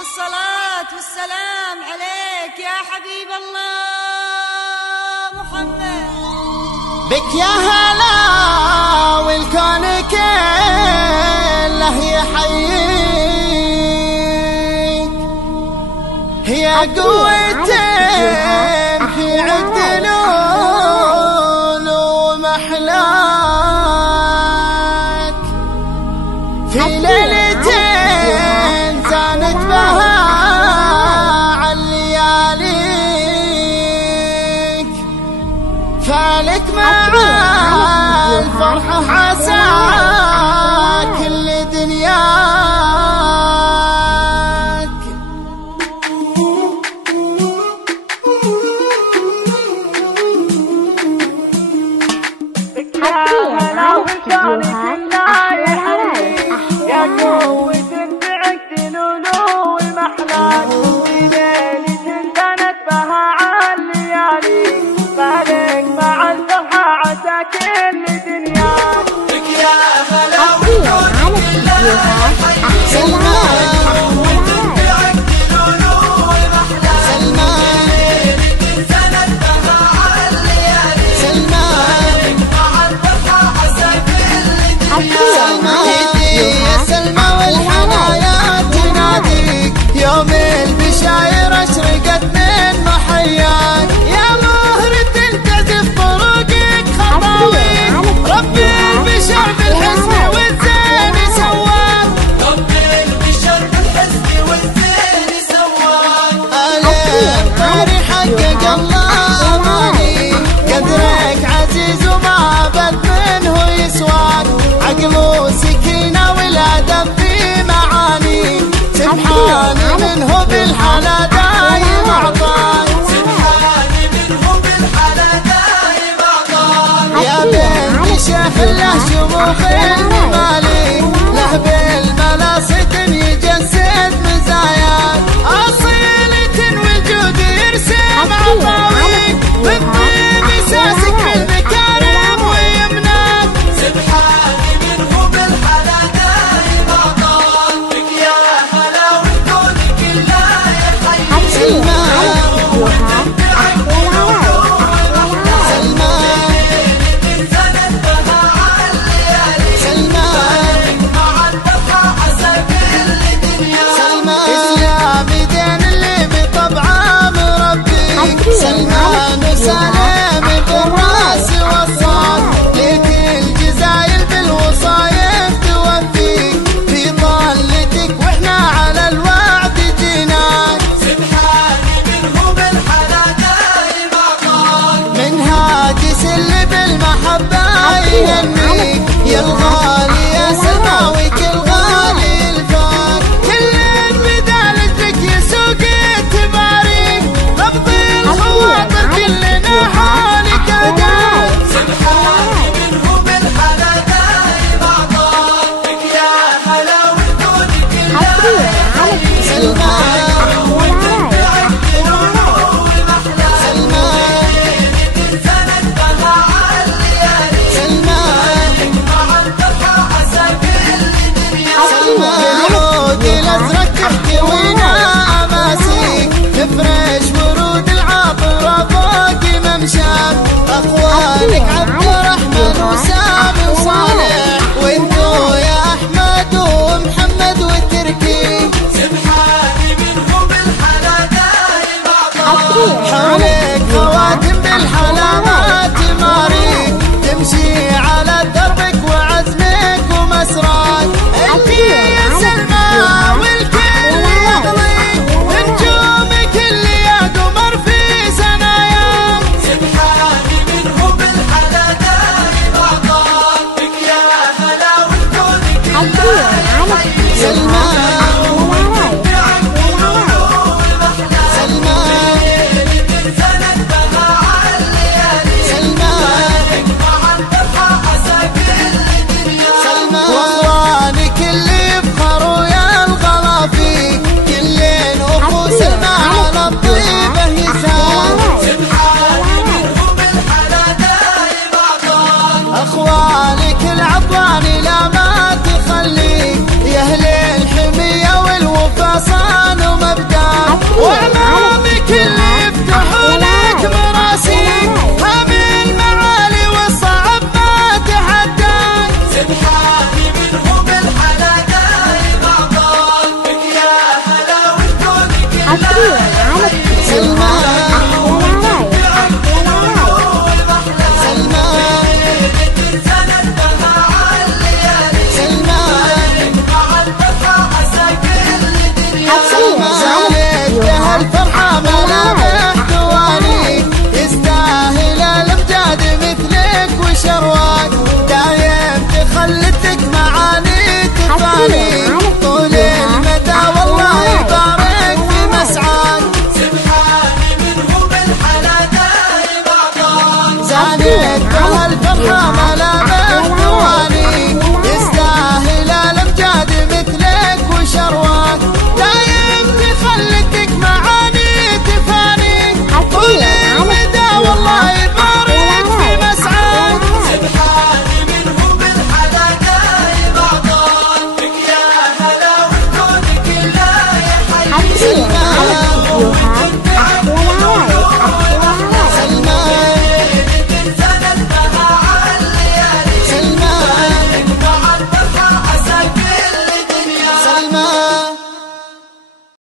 الصلاة والسلام عليك يا حبيب الله محمد. بك يا هلا والكون كله يحييك، هي قوتين في عد لون ومحلاك، في ليلتين زانت بها علياليك، فالك مع الفرحة حاسا كل دنياك. يا هلا والكون كله يحييك، يا قوة بعقد الألو والمحلاك، في ليلة كانت بها عالليالي، فالك مع الفرحة عسى كل دنياك. بك يا هلا والكون كله يحييك، يوم البشاير اشرقت من محياك، يا مهر تنتزف طرقك خطاويك، ربي البشر بالحسن والزين سواك، ربي البشر بالحسن والزين سواك. ألف طاري حقق الله أماني، قدرك عزيز وما بد منه يسواك، عقل وسكينة والأدب في معاني، سبحان منه بالحلا دايم أعطاك، سبحان منه بالحلا دايم أعطاك. يا بنت شيخ له شموخ المالي، له بالملاصق يجسد مزاياك، أصيلة والجود يرسم عطاويك، بالطيب يساسك بالمكارم ويمناك، سبحان منه بالحلا دايم أعطاك. بك يا هلا والكون كله يحييك، زادت بها عالليالي، مع الفرحة عسى كل دنيا. إسلامي دين اللي بطبعه مربيك، سلمان وسلام بالراس والصاد، ليك الجزايل بالوصايف توفيك، في طلتك واحنا على الوعد جيناك، سبحان منه بالحلا دايم أعطاك. من هاجس اللي بالمحبة يهنيك، يا الغالي يا سماوي كل غالي الفاك، كل بدالت لك يسوق تباريك، نبض الخواطر كلنا حالك أداك، سبحان منه بالحلا دايم أعطاك. بك يا هلا والكون كله يحييك، سلمان زادت بها عالليالي، سلمان مع الفرحة عسى كل دنيا. العود الأزرق تحتوينا أماسيك، تفرش ورود العطرة فوق ممشاك، أخوانك عبد الرحمن وسامي وصالح، وانتو يا أحمد ومحمد والتركي، سبحان منه بالحلا دايم أعطاك. حولك خواتم بالحلامات ماريك، تمشي على دربك وعزمك ومسراك، اللي يا سلمى والكل يغليك، نجومك اللي يا قمر في سناياك، سبحان منه بالحلا دايم أعطاك. بك يا هلا والكون كله يحييك، سلمان سلمان زادت بها عالليالي، سلمان مع الفرحة عسى كل دنيا. واخوانك اللي يفخروا يا الغلا فيك، كلين اخو سلمى على الطيبه يسال، سبحان منه بالحلا دايم أعطاك. اخوانك العطواني لا ما تخليك، يا اهل الحميه والوفا صانوا واعلى